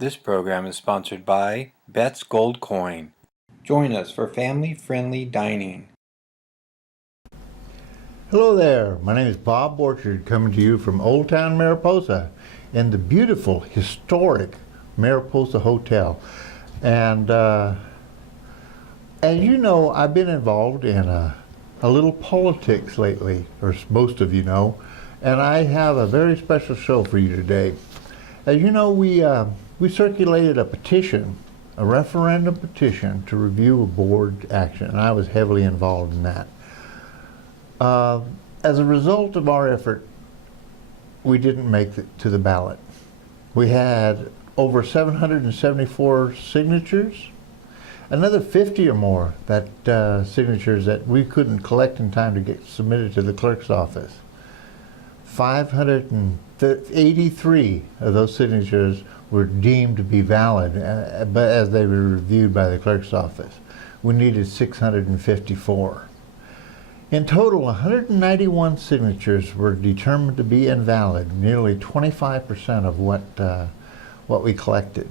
This program is sponsored by Bet's Gold Coin. Join us for family-friendly dining. Hello there, my name is Bob Borchard, coming to you from Old Town Mariposa in the beautiful, historic Mariposa Hotel. And as you know, I've been involved in a little politics lately, or most of you know, and I have a very special show for you today. As you know, we circulated a petition, a referendum petition to review a board action, and I was heavily involved in that. As a result of our effort, we didn't make it to the ballot. We had over 774 signatures, another 50 or more signatures that we couldn't collect in time to get submitted to the clerk's office. 583 of those signatures were deemed to be valid, but as they were reviewed by the clerk's office. We needed 654. In total, 191 signatures were determined to be invalid, nearly 25% of what we collected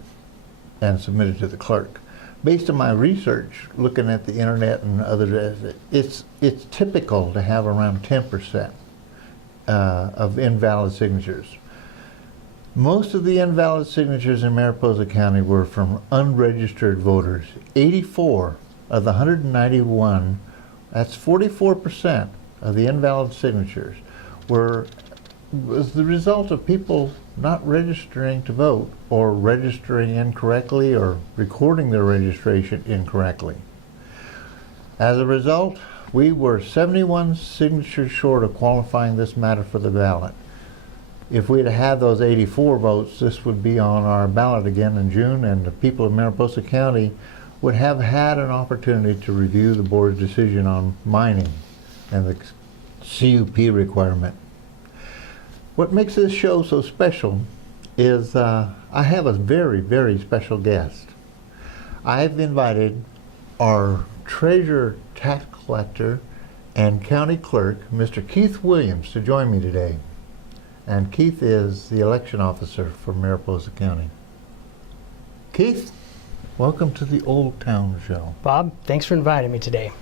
and submitted to the clerk. Based on my research, looking at the internet and other, it's typical to have around 10% of invalid signatures. Most of the invalid signatures in Mariposa County were from unregistered voters. 84 of the 191, that's 44% of the invalid signatures, was the result of people not registering to vote, or registering incorrectly, or recording their registration incorrectly. As a result, we were 71 signatures short of qualifying this matter for the ballot. If we'd had those 84 votes, this would be on our ballot again in June, and the people of Mariposa County would have had an opportunity to review the board's decision on mining and the CUP requirement. What makes this show so special is I have a very, very special guest. I've invited our treasurer, tax collector, and county clerk, Mr. Keith Williams, to join me today. And Keith is the election officer for Mariposa County. Keith, welcome to the Old Town Show. Bob, thanks for inviting me today.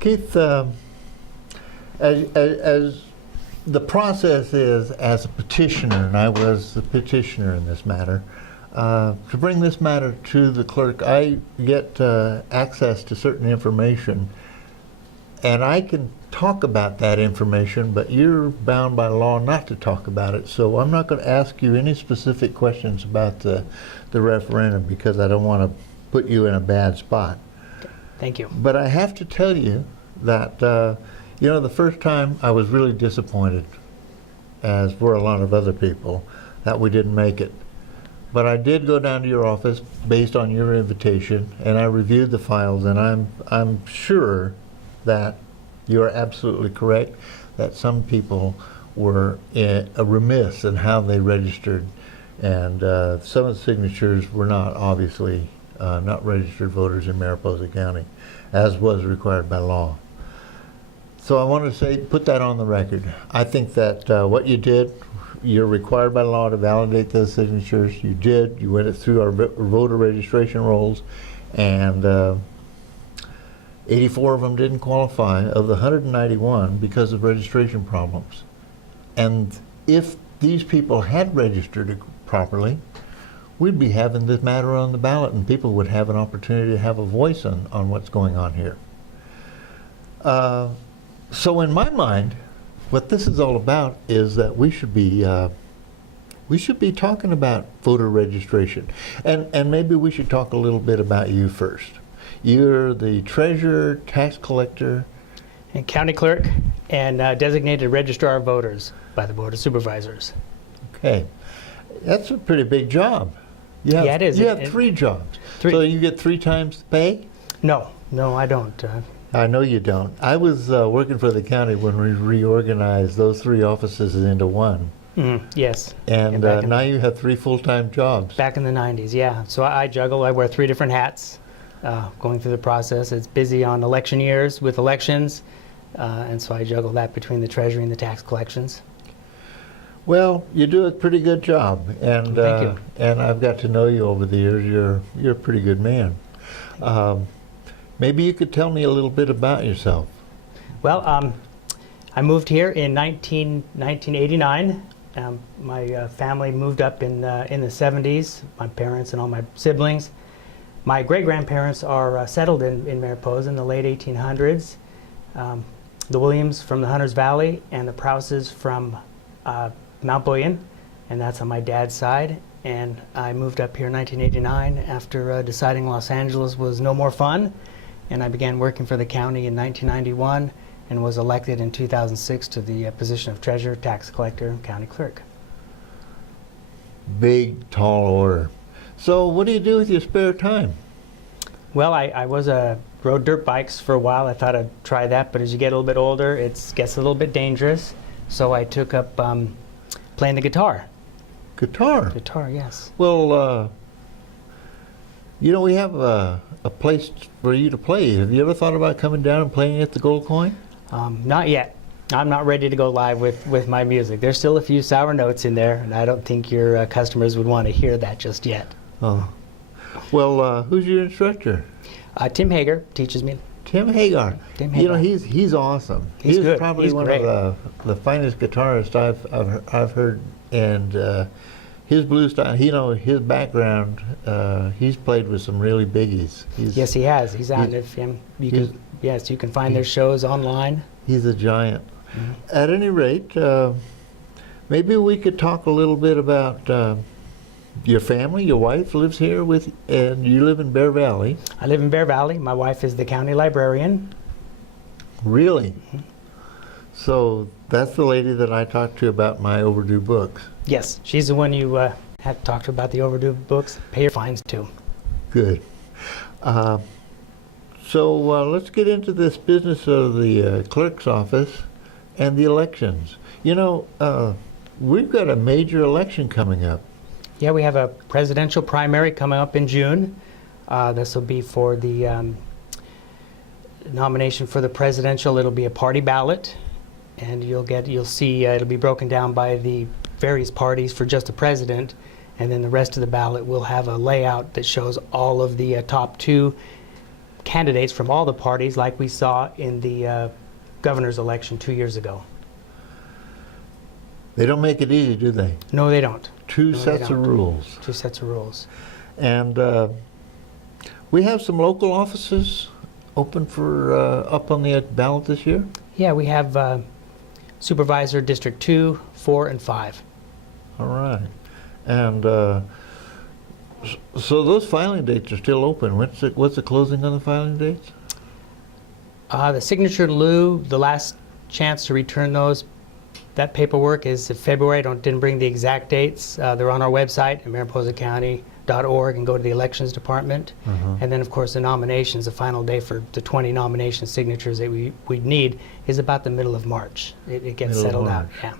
Keith, as the process is, as a petitioner, and I was the petitioner in this matter, to bring this matter to the clerk, I get access to certain information, and I can talk about that information, but you're bound by law not to talk about it, so I'm not going to ask you any specific questions about the referendum, because I don't want to put you in a bad spot. Thank you. But I have to tell you that you know, the first time I was really disappointed, as were a lot of other people, that we didn't make it. But I did go down to your office based on your invitation, and I reviewed the files, and I'm sure that you're absolutely correct that some people were remiss in how they registered, and some of the signatures were not, obviously, not registered voters in Mariposa County, as was required by law. So I want to say, put that on the record. I think that what you did, you're required by law to validate those signatures. You did. You went it through our voter registration rolls, and 84 of them didn't qualify of the 191 because of registration problems. And if these people had registered properly, we'd be having this matter on the ballot, and people would have an opportunity to have a voice on what's going on here. So in my mind, what this is all about is that we should be talking about voter registration, and maybe we should talk a little bit about you first. You're the treasurer, tax collector, And county clerk and designated registrar of voters by the Board of Supervisors. Okay, that's a pretty big job. Yeah, it is. You have 3 jobs. So you get 3 times the pay? No, I don't. I know you don't. I was working for the county when we reorganized those 3 offices into one. Yes. And now you have 3 full-time jobs. Back in the 90s, yeah. So I juggle. I wear 3 different hats going through the process. It's busy on election years with elections, and so I juggle that between the Treasury and the tax collections. Well, you do a pretty good job, and Thank you. and I've got to know you over the years. You're a pretty good man. Maybe you could tell me a little bit about yourself. Well, I moved here in 1989. My family moved up in the 70s, my parents and all my siblings. My great-grandparents are settled in Mariposa in the late 1800s. The Williams from the Hunters Valley and the Prouses from Mount Bullion, and that's on my dad's side. And I moved up here in 1989 after deciding Los Angeles was no more fun, and I began working for the county in 1991 and was elected in 2006 to the position of treasurer, tax collector, and county clerk. Big, tall order. So what do you do with your spare time? Well, I rode dirt bikes for a while. I thought I'd try that, but as you get a little bit older, it gets a little bit dangerous. So I took up playing the guitar. Guitar? Guitar, yes. Well, you know, we have a place for you to play. Have you ever thought about coming down and playing at the Gold Coin? Not yet. I'm not ready to go live with my music. There's still a few sour notes in there, and I don't think your customers would want to hear that just yet. Oh. Well, who's your instructor? Tim Hager teaches me. Tim Hagar. Tim You know, Hagar. he's awesome. He's good. Probably He's one great. of the finest guitarists I've heard, and his blues style. You know, his background. He's played with some really biggies. Yes, he has. He's out. Yes, you can find their shows online. He's a giant. At any rate, maybe we could talk a little bit about your family. Your wife lives here and you live in Bear Valley. I live in Bear Valley. My wife is the county librarian. Really? So that's the lady that I talked to about my overdue books. Yes, she's the one you had talked to about the overdue books. Pay your fines to. Good. So let's get into this business of the clerk's office and the elections. You know, we've got a major election coming up. Yeah, we have a presidential primary coming up in June. This will be for the nomination for the presidential. It'll be a party ballot, and you'll see it'll be broken down by the various parties for just the president, and then the rest of the ballot will have a layout that shows all of the top two candidates from all the parties, like we saw in the governor's election 2 years ago. They don't make it easy, do they? No, they don't. Two sets of rules. Two sets of rules. And we have some local offices open for up on the ballot this year? Yeah, we have Supervisor District 2, 4, and 5. All right. And so those filing dates are still open. What's the closing on the filing dates? The signature in lieu, the last chance to return that paperwork is in February. Didn't bring the exact dates. They're on our website at mariposacounty.org, and go to the elections department. And then, of course, the nominations, the final day for the 20 nomination signatures that we need is about the middle of March. It gets settled out. Yeah.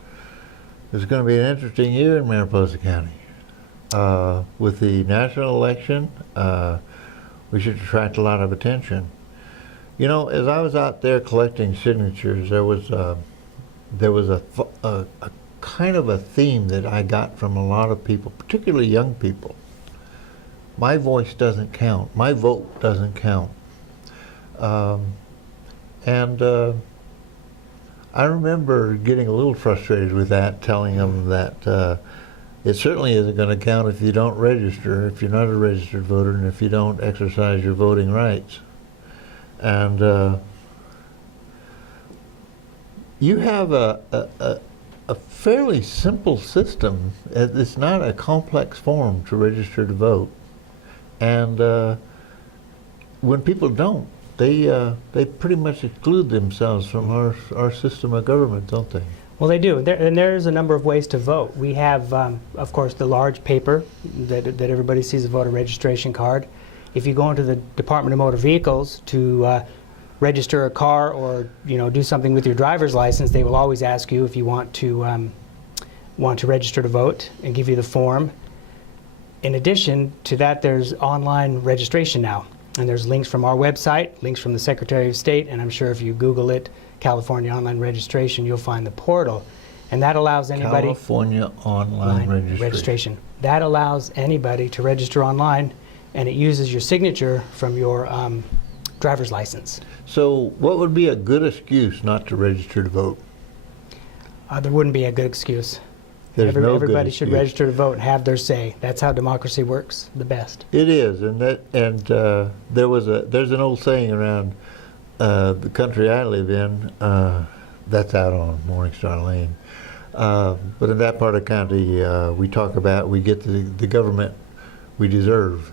It's going to be an interesting year in Mariposa County. With the national election, we should attract a lot of attention. You know, as I was out there collecting signatures, there was a kind of a theme that I got from a lot of people, particularly young people. My voice doesn't count. My vote doesn't count. I remember getting a little frustrated with that, telling them that it certainly isn't going to count if you don't register, if you're not a registered voter, and if you don't exercise your voting rights. And you have a fairly simple system. It's not a complex form to register to vote. And when people don't, they pretty much exclude themselves from our system of government, don't they? Well, they do. And there's a number of ways to vote. We have, of course, the large paper that everybody sees, a voter registration card. If you go into the Department of Motor Vehicles to register a car or do something with your driver's license, they will always ask you if you want to register to vote and give you the form. In addition to that, there's online registration now, and there's links from our website, links from the Secretary of State, and I'm sure if you Google it, California Online Registration, you'll find the portal. And that allows anybody... California Online Registration. That allows anybody to register online, and it uses your signature from your driver's license. So what would be a good excuse not to register to vote? There wouldn't be a good excuse. There's no good Everybody should excuse. register to vote and have their say. That's how democracy works the best. It is, and there's an old saying around the country I live in, that's out on Morningstar Lane, but in that part of the county we talk about we get the government we deserve,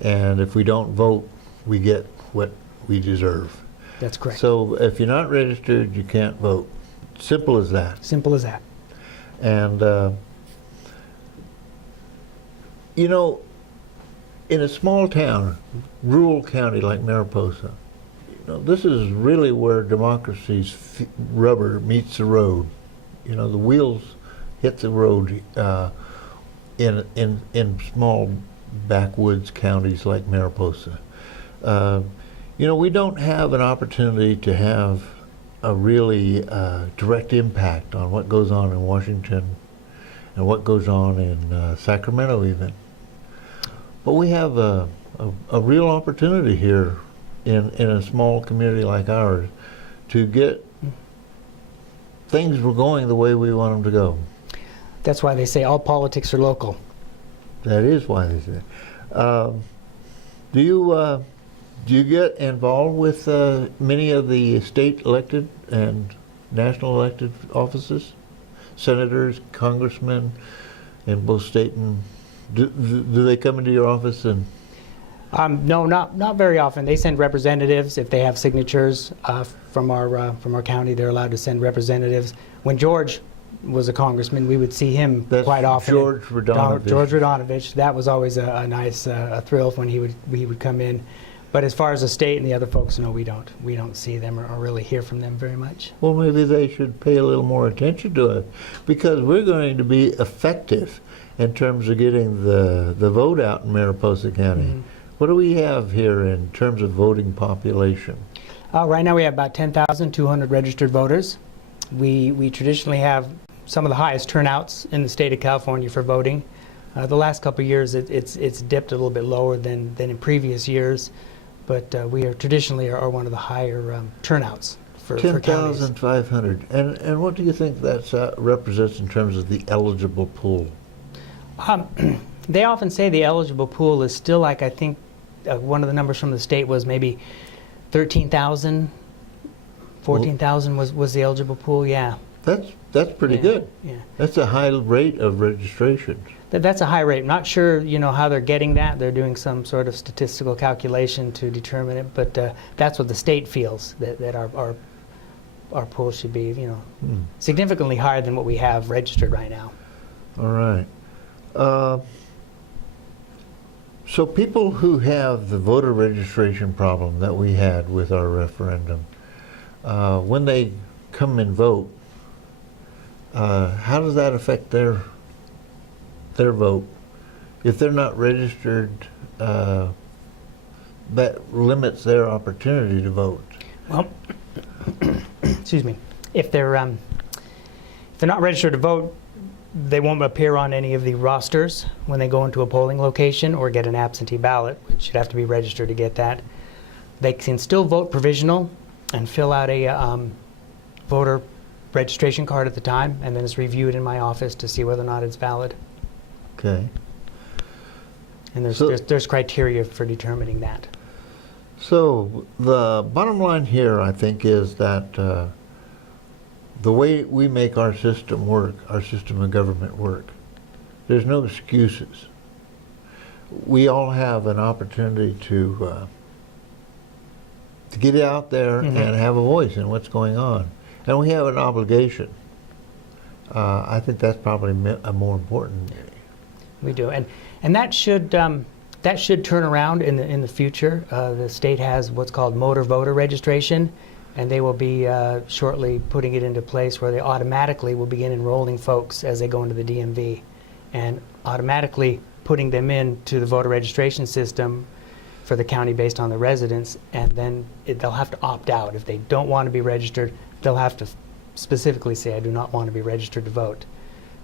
and if we don't vote we get what we deserve. That's correct. So if you're not registered, you can't vote. Simple as that. Simple as that. And you know, in a small town, rural county like Mariposa, you know, this is really where democracy's rubber meets the road. You know, the wheels hit the road in small backwoods counties like Mariposa. You know, we don't have an opportunity to have a really direct impact on what goes on in Washington and what goes on in Sacramento even. But we have a real opportunity here in a small community like ours to get things going the way we want them to go. That's why they say all politics are local. That is why they say. Do you get involved with many of the state elected and national elected offices? Senators, congressmen in both state and... Do they come into your office and... No, not very often. They send representatives if they have signatures from our county. They're allowed to send representatives. When George was a congressman, we would see him quite often. George Radonovich. George Radonovich. That was always a nice thrill when he would come in. But as far as the state and the other folks, no, we don't see them or really hear from them very much. Well, maybe they should pay a little more attention to it, because we're going to be effective in terms of getting the vote out in Mariposa County. Mm-hmm. What do we have here in terms of voting population? Right now we have about 10,200 registered voters. We traditionally have some of the highest turnouts in the state of California for voting. The last couple of years it's dipped a little bit lower than in previous years, but we are traditionally one of the higher turnouts for counties. 10,500. And what do you think that represents in terms of the eligible pool? They often say the eligible pool is still, like, I think one of the numbers from the state was maybe 13,000, 14,000 was the eligible pool. Yeah. That's pretty good. Yeah. That's a high rate of registration. That's a high rate. I'm not sure, how they're getting that. They're doing some sort of statistical calculation to determine it, but that's what the state feels, that our pool should be, significantly higher than what we have registered right now. All right. So people who have the voter registration problem that we had with our referendum, when they come and vote, how does that affect their vote? If they're not registered, that limits their opportunity to vote. Well, excuse me. If they're not registered to vote, they won't appear on any of the rosters when they go into a polling location or get an absentee ballot, which you'd have to be registered to get that. They can still vote provisional and fill out a voter registration card at the time, and then it's reviewed in my office to see whether or not it's valid. Okay. And there's criteria for determining that. So the bottom line here, I think, is that the way we make our system work, our system of government work, there's no excuses. We all have an opportunity to get out there and have a voice in what's going on. And we have an obligation. I think that's probably a more important. We do, and that should turn around in the future. The state has what's called motor voter registration, and they will be shortly putting it into place where they automatically will begin enrolling folks as they go into the DMV, and automatically putting them into the voter registration system for the county based on the residence, and then they'll have to opt out. If they don't want to be registered, they'll have to specifically say I do not want to be registered to vote.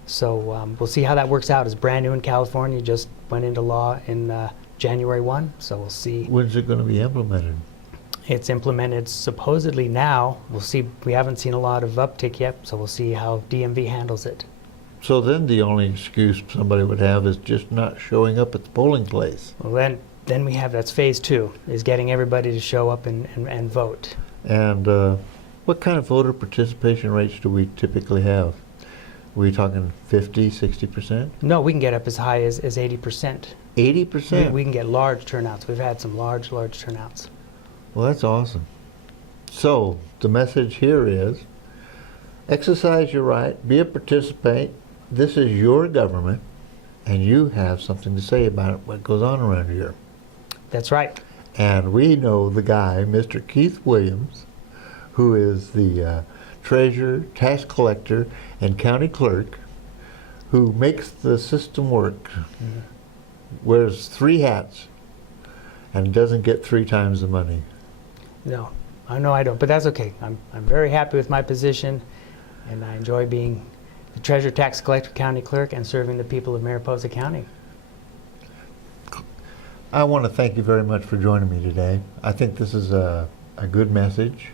So we'll see how that works out. It's brand new in California, just went into law in January 1, so we'll see. When's it going to be implemented? It's implemented supposedly now. We'll see. We haven't seen a lot of uptick yet, so we'll see how DMV handles it. So then the only excuse somebody would have is just not showing up at the polling place. Well, then we have, that's phase 2, is getting everybody to show up and vote. And what kind of voter participation rates do we typically have? Are we talking 50, 60%? No, we can get up as high as 80%. 80%? We can get large turnouts. We've had some large turnouts. Well, that's awesome. So the message here is exercise your right, be a participant. This is your government, and you have something to say about it, what goes on around here. That's right. And we know the guy, Mr. Keith Williams, who is the treasurer, tax collector, and county clerk, who makes the system work, wears 3 hats, and doesn't get 3 times the money. No, I know I don't, but that's okay. I'm very happy with my position, and I enjoy being the treasurer, tax collector, county clerk, and serving the people of Mariposa County. I want to thank you very much for joining me today. I think this is a good message.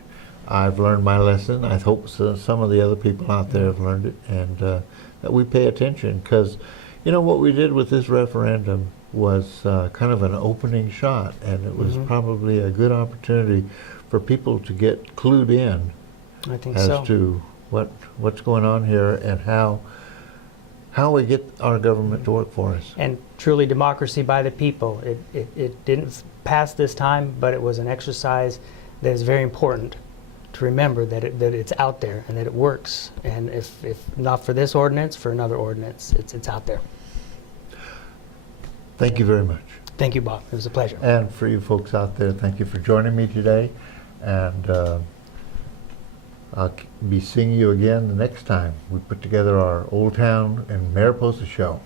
I've learned my lesson. I hope some of the other people out there have learned it, and that we pay attention, because you know what we did with this referendum was kind of an opening shot, and it was probably a good opportunity for people to get clued in I think as so. to what's going on here and how we get our government to work for us. And truly democracy by the people. It didn't pass this time, but it was an exercise that is very important to remember that it's out there and that it works. And if not for this ordinance, for another ordinance, it's out there. Thank you very much. Thank you, Bob. It was a pleasure. And for you folks out there, thank you for joining me today. And I'll be seeing you again the next time we put together our Old Town and Mariposa show.